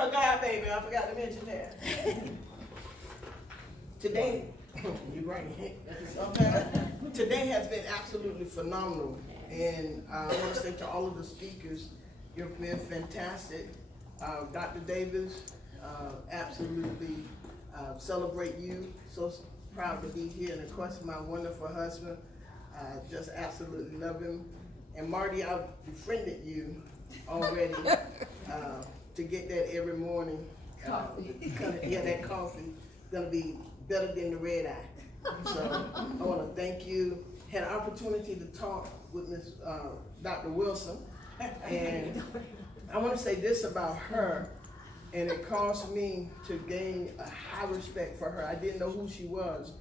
Oh God, baby, I forgot to mention that. Today, you're right. Okay. Today has been absolutely phenomenal, and I want to say to all of the speakers, you've been fantastic. Dr. Davis, absolutely celebrate you. So proud to be here, and of course my wonderful husband. Just absolutely love him. And Marty, I've befriended you already to get that every morning. Coffee. Yeah, that coffee is gonna be better than the red eye. So I want to thank you. Had an opportunity to talk with Ms. Dr. Wilson, and I want to say this about her, and it caused me to gain a high respect for her. I didn't know who she was,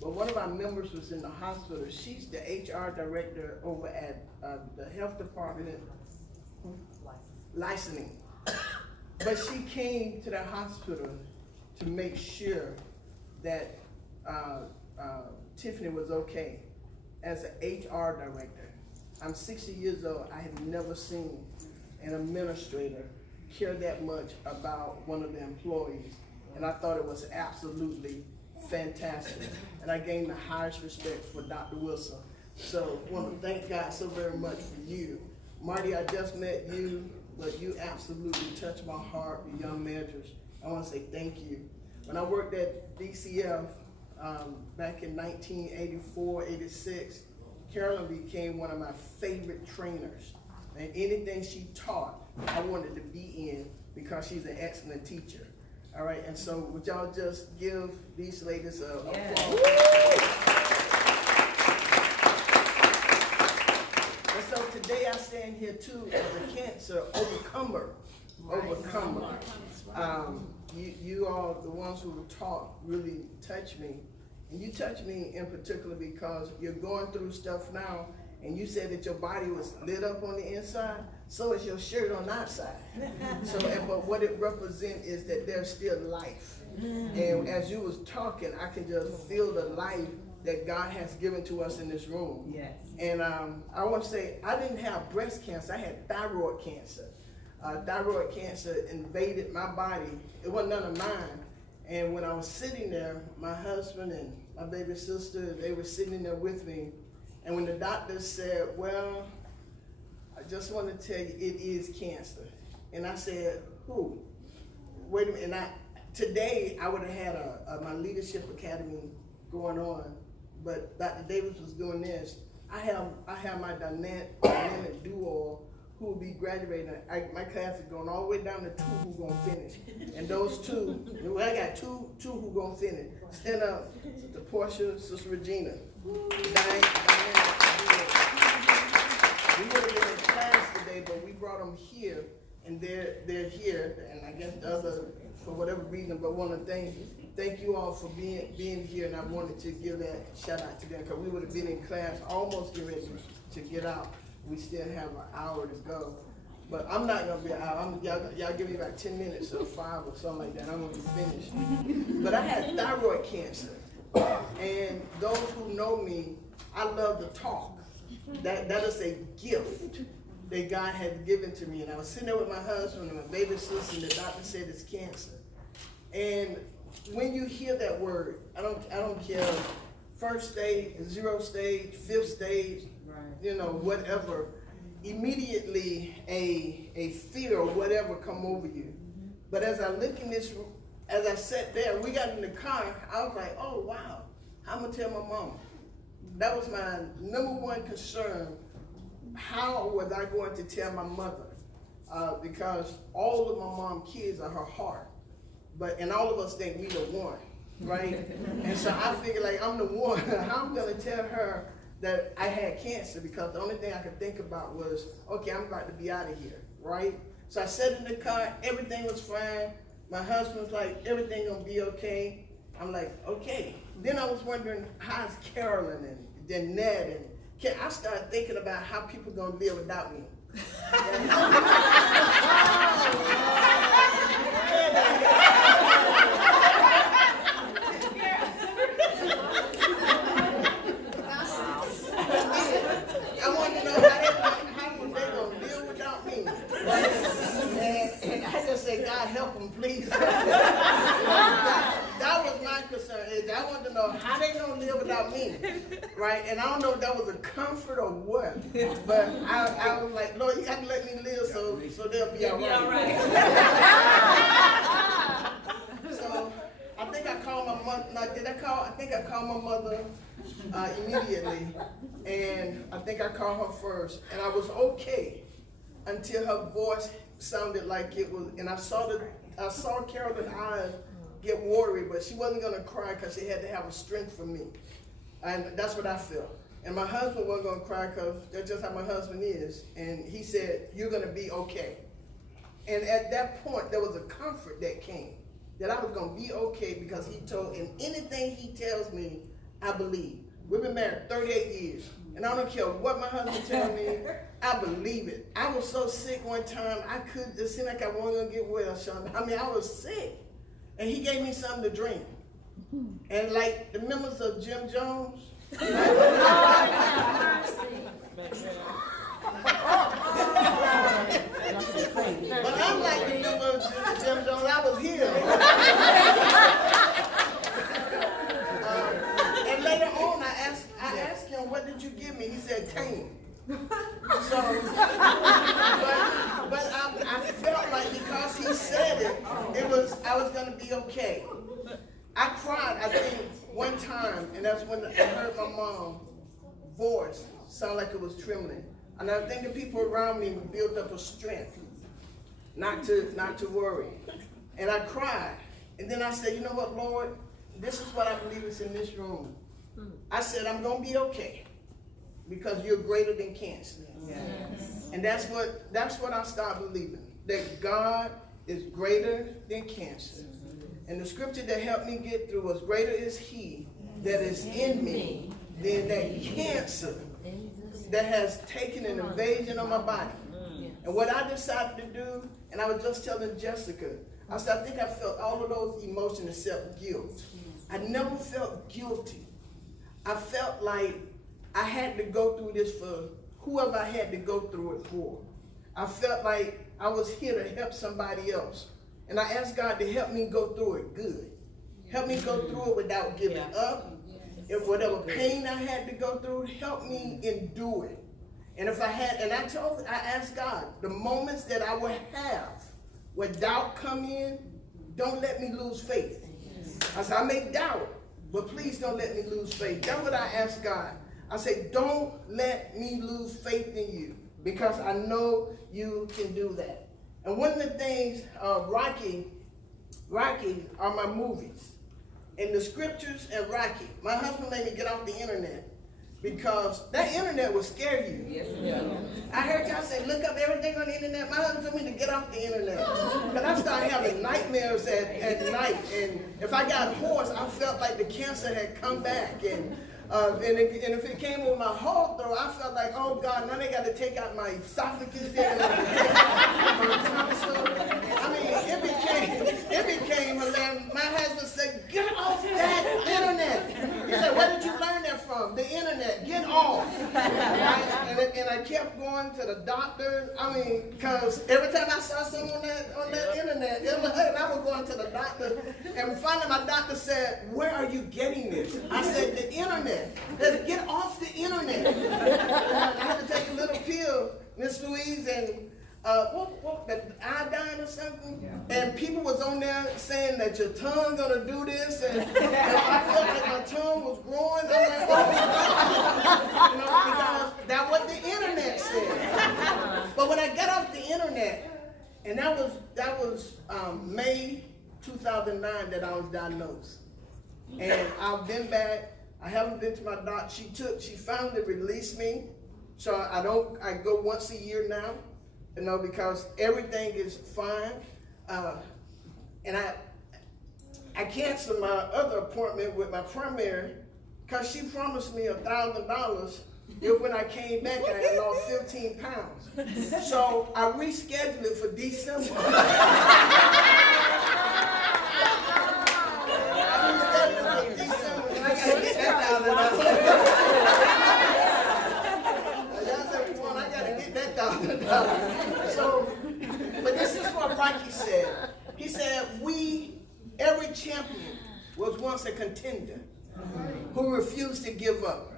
but one of our members was in the hospital. She's the HR director over at the health department, licensing. But she came to the hospital to make sure that Tiffany was okay as an HR director. I'm 60 years old. I have never seen an administrator care that much about one of the employees, and I thought it was absolutely fantastic. And I gained the highest respect for Dr. Wilson. So I want to thank God so very much for you. Marty, I just met you, but you absolutely touched my heart, the young managers. I want to say thank you. When I worked at DCF back in 1984, 86, Carolyn became one of my favorite trainers. And anything she taught, I wanted to be in because she's an excellent teacher. All right, and so would y'all just give these ladies a applause? And so today I stand here too as a cancer overcomer. You all, the ones who were taught, really touched me. And you touched me in particular because you're going through stuff now, and you said that your body was lit up on the inside, so is your shirt on the outside. So, but what it represents is that there's still life. And as you was talking, I can just feel the life that God has given to us in this room. Yes. And I want to say, I didn't have breast cancer, I had thyroid cancer. Thyroid cancer invaded my body. It wasn't none of mine. And when I was sitting there, my husband and my baby sister, they were sitting there with me. And when the doctor said, well, I just want to tell you, it is cancer. And I said, who? Wait a minute. And today I would have had my leadership academy going on, but Dr. Davis was doing this. I have my dynamic duo who will be graduating. My class is going all the way down to 2 who gonna finish. And those 2, well, I got two who gonna finish. Stand up, Sister Portia, Sister Regina. We would have been in class today, but we brought them here, and they're here, and I guess the other, for whatever reason, but want to thank you all for being here, and I wanted to give that shout out to them, because we would have been in class almost getting ready to get out. We still have an hour to go, but I'm not gonna be an hour. Y'all give me about 10 minutes or 5 or something like that. I'm gonna be finished. But I had thyroid cancer, and those who know me, I love to talk. That is a gift that God had given to me. And I was sitting there with my husband and my baby sister, and the doctor said it's cancer. And when you hear that word, I don't care, 1st stage, 0 stage, 5th stage, you know, whatever, immediately a fear or whatever come over you. But as I look in this, as I sat there, we got in the car, I was like, oh wow, I'm gonna tell my mom. That was my #1 concern. How was I going to tell my mother? Because all of my mom's kids are her heart. And all of us think we the one, right? And so I figured, like, I'm the one. How I'm gonna tell her that I had cancer, because the only thing I could think about was, okay, I'm about to be out of here, right? So I sat in the car, everything was fine. My husband was like, everything gonna be okay. I'm like, okay. Then I was wondering, how's Carolyn and then Ned, and I started thinking about how people gonna live without me. I wanted to know how were they gonna live without me. And I just say, God help them them, please. that was my concern. Is I wanted to know how they gonna live without me, right? And I don't know if that was a comfort or what, but I was like, Lord, you got to let me live so they'll be all right. So I think I called my mother. I think I called my mother immediately, and I think I called her first, and I was okay until her voice sounded like it was, and I saw Carolyn's eyes get worried, but she wasn't gonna cry because she had to have a strength for me, and that's what I felt. And my husband wasn't gonna cry because that's just how my husband is, and he said, "You're gonna be okay." And at that point, there was a comfort that came, that I was gonna be okay because he told, and anything he tells me, I believe. We've been married 38 years, and I don't care what my husband tells me, I believe it. I was so sick one time, it seemed like I wasn't gonna get well, Sean. I mean, I was sick, and he gave me something to drink. And like the members of Jim Jones, but I'm like the members of Jim Jones, I was here. And later on, I asked him, "What did you give me?" He said, "Tame." So, but I felt like because he said it, I was gonna be okay. I cried, I think, one time, and that's when I heard my mom's voice sound like it was trembling. And I think the people around me built up a strength not to worry. And I cried. And then I said, "You know what, Lord? This is what I believe is in this room." I said, "I'm gonna be okay because you're greater than cancer." Yes. And that's what I started believing, that God is greater than cancer. And the scripture that helped me get through was, "Greater is he that is in me than that cancer that has taken an invasion on my body." And what I decided to do, and I was just telling Jessica, I said, I think I felt all of those emotions except guilt. I never felt guilty. I felt like I had to go through this for whoever I had to go through it for. I felt like I was here to help somebody else. And I asked God to help me go through it good. Help me go through it without giving up. If whatever pain I had to go through, help me endure it. And if I had, and I asked God, the moments that I would have where doubt come in, don't let me lose faith. I said, I may doubt, but please don't let me lose faith. That's what I asked God. I said, don't let me lose faith in you, because I know you can do that. And one of the things, Rocky are my movies. And the scriptures and Rocky. My husband made me get off the internet because that internet will scare you. Yes, I heard y'all say, look up everything on the internet. My husband told me to get off the internet. But I started having nightmares at night. And if I got hoarse, I felt like the cancer had come back. And if it came with my whole throat, I felt like, oh God, now they got to take out my esophagus and my tonsil. I mean, it became hilarious. My husband said, get off that internet. He said, where did you learn that from? The internet. Get off. And I kept going to the doctor. I mean, because every time I saw something on that internet, and I was going to the doctor. And finally my doctor said, where are you getting this? I said, the internet. Get off the internet. I had to take a little pill, Miss Louise, and the iodine or something. Yeah. And people was on there saying that your tongue gonna do this, and I felt like my tongue was growing. I'm like, because that's what the internet said. But when I got off the internet, and that was May 2009 that I was diagnosed, and I've been back. I haven't been to my doctor. She finally released me, so I go once a year now, because everything is fine. And I canceled my other appointment with my primary because she promised me $1,000 if when I came back I had lost 15 pounds. So I rescheduled it for December. So, but this is what Rocky said. He said, champion was once a contender who refused to give up.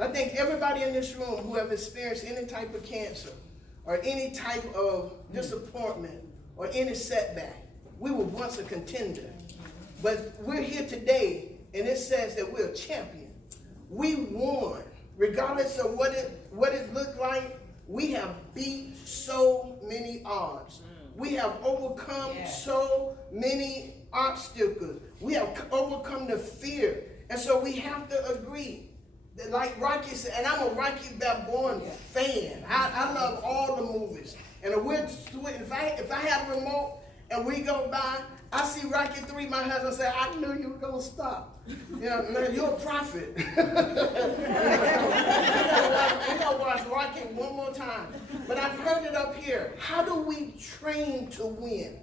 I think everybody in this room who have experienced any type of cancer or any type of disappointment or any setback, we were once a contender. But we're here today, and it says that we're a champion. We won. Regardless of what it looked like, we have beat so many odds. We have overcome so many obstacles. We have overcome the fear. And so we have to agree that, like Rocky said, and I'm a Rocky Balboa fan. I love all the movies. And if I have a remote and we go by, I see Rocky 3, my husband say, I knew you were going to stop. You know, man, you're a prophet. We're going to watch Rocky one more time. But I've heard it up here. How do we train to win?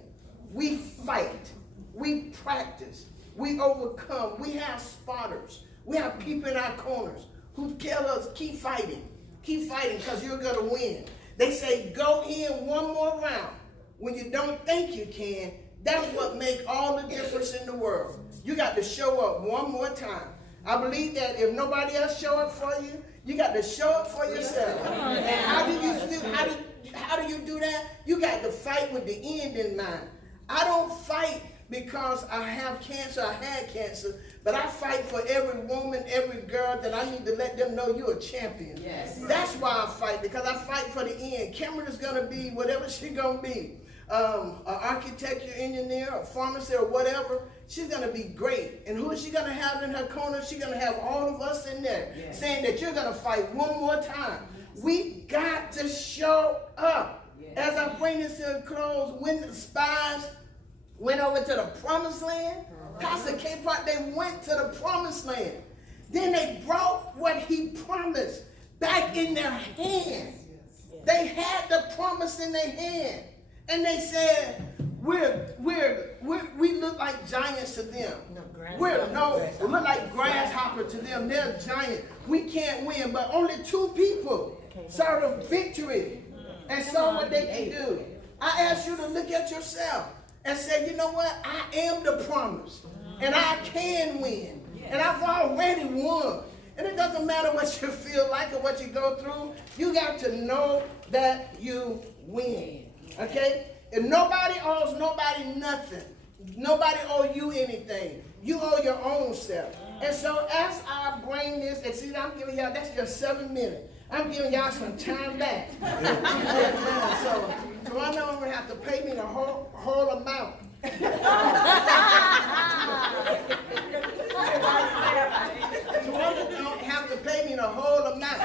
We fight. We practice. We overcome. We have spotters. We have people in our corners who tell us, keep fighting. Keep fighting because you're going to win. They say, go in one more round. When you don't think you can, that's what makes all the difference in the world. You got to show up one more time. I believe that if nobody else show up for you, you got to show up for yourself. And how do you do that? You got to fight with the end in mind. I don't fight because I have cancer, I had cancer, but I fight for every woman, every girl that I need to let them know you're a champion. Yes. That's why I fight, because I fight for the end. Cameron's going to be whatever she's going to be. An architecture engineer, a pharmacist, or whatever, she's going to be great. And who is she going to have in her corner? She's going to have all of us in there saying that you're going to fight one more time. We got to show up. As I bring this to a close, when the spies went over to the promised land, Pastor K. Park, they went to the promised land. Then they brought what he promised back in their hand. They had the promise in their hand. And they said, we look like giants to them. We look like grasshopper to them. They're giant. We can't win. But only 2 people saw the victory and saw what they can do. I ask you to look at yourself and say, you know what? I am the promise. And I can win. And I've already won. And it doesn't matter what you feel like or what you go through. You got to know that you win. Okay? If nobody owes nobody nothing, nobody owe you anything. You owe your own self. And so as I bring this, and see, I'm giving y'all, that's just 7 minutes. I'm giving y'all some time back. So I know I'm going to have to pay me the whole amount. Don't have to pay me the whole amount.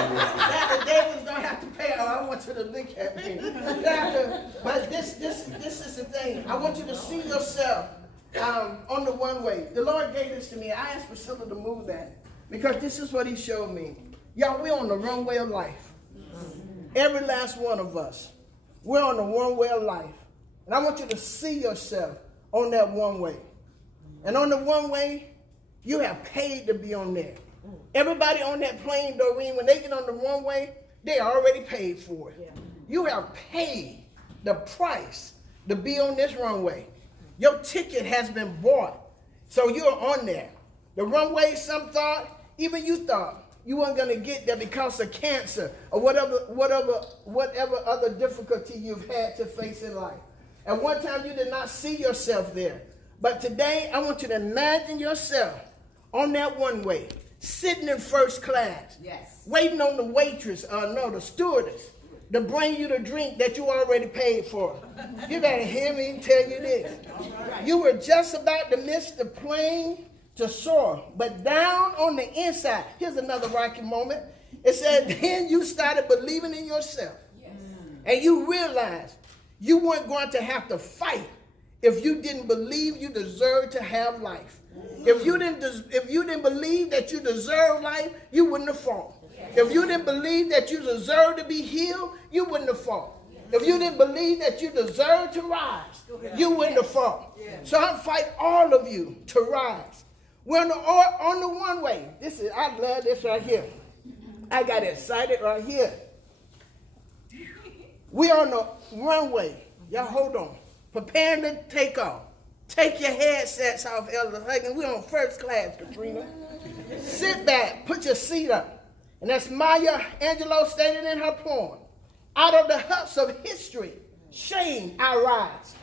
Dr. Davis don't have to pay. Oh, I want you to look at me. But this is the thing. I want you to see yourself on the one way. The Lord gave this to me. I asked Priscilla to move that because this is what he showed me. Y'all, we're on the runway of life. Every last one of us. We're on the one way of life. And I want you to see yourself on that one way. And on the one way, you have paid to be on there. Everybody on that plane, Doreen, when they get on the one way, they already paid for it. You have paid the price to be on this runway. Your ticket has been bought. So you're on there. The runway, some thought, even you thought, you weren't going to get there because of cancer or whatever other difficulty you've had to face in life. At one time, you did not see yourself there. But today, I want you to imagine yourself on that one way, sitting in first class, waiting on the waitress, the stewardess, to bring you the drink that you already paid for. You got to hear me tell you this. You were just about to miss the plane to soar, but down on the inside, here's another Rocky moment. It said, then you started believing in yourself. And you realized you weren't going to have to fight if you didn't believe you deserved to have life. If you didn't believe that you deserved life, you wouldn't have fought. If you didn't believe that you deserved to be healed, you wouldn't have fought. If you didn't believe that you deserved to rise, you wouldn't have fought. So I fight all of you to rise. We're on the one way. I love this right here. I got excited right here. We're on the runway. Y'all hold on. Preparing to take off. Take your headsets off, Elder Huggins. We're on first class, Katrina. Sit back, put your seat up. And as Maya Angelou stated in her poem, out of the huts of history, shame, I rise.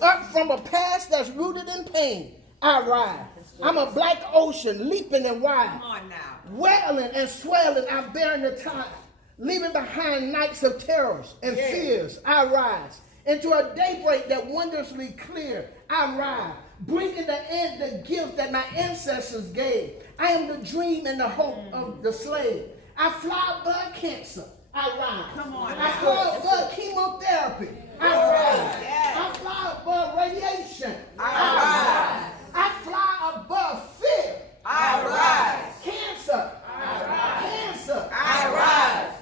Up from a past that's rooted in pain, I rise. I'm a black ocean leaping and wide. Come on now. Wailing and swelling, I'm bearing the tide. Leaving behind nights of terrors and fears, I rise. Into a daybreak that wondrously clear, I rise. Bringing the end, the gift that my ancestors gave. I am the dream and the hope of the slave. I fly above cancer, I rise. Come on. I fly above chemotherapy, I rise. I fly above radiation, I rise. I fly above fear, I rise. Cancer, I rise. Cancer, I rise.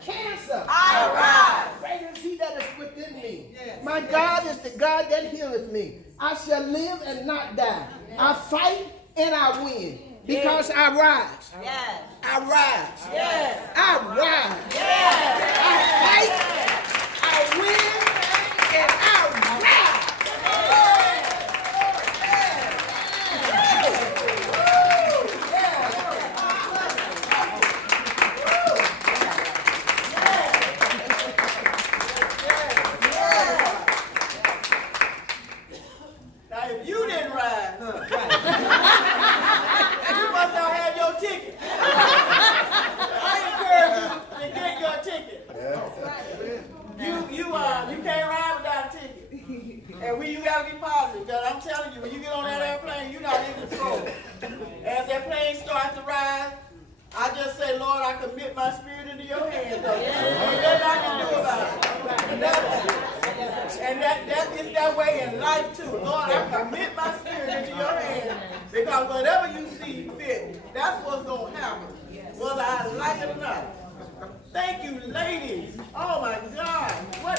Cancer, I rise. greater is he that is within me. My God is the God that healeth me. I shall live and not die. I fight and I win. Because I rise. Yes. I rise. Yes. I rise. Yes. I fight. I win. And I rise. Now, if you didn't rise, you must not have your ticket. I encourage you to get your ticket. You can't ride without a ticket. And you gotta be positive, because I'm telling you, when you get on that airplane, you're not in control. As that plane starts to rise, I just say, Lord, I commit my spirit into your hands. Ain't nothing I can do about it. Nothing. And that is that way in life too. Lord, I commit my spirit into your hands, because whatever you see fit, that's what's going to happen, whether I like it or not. Thank you, ladies. Oh my God. What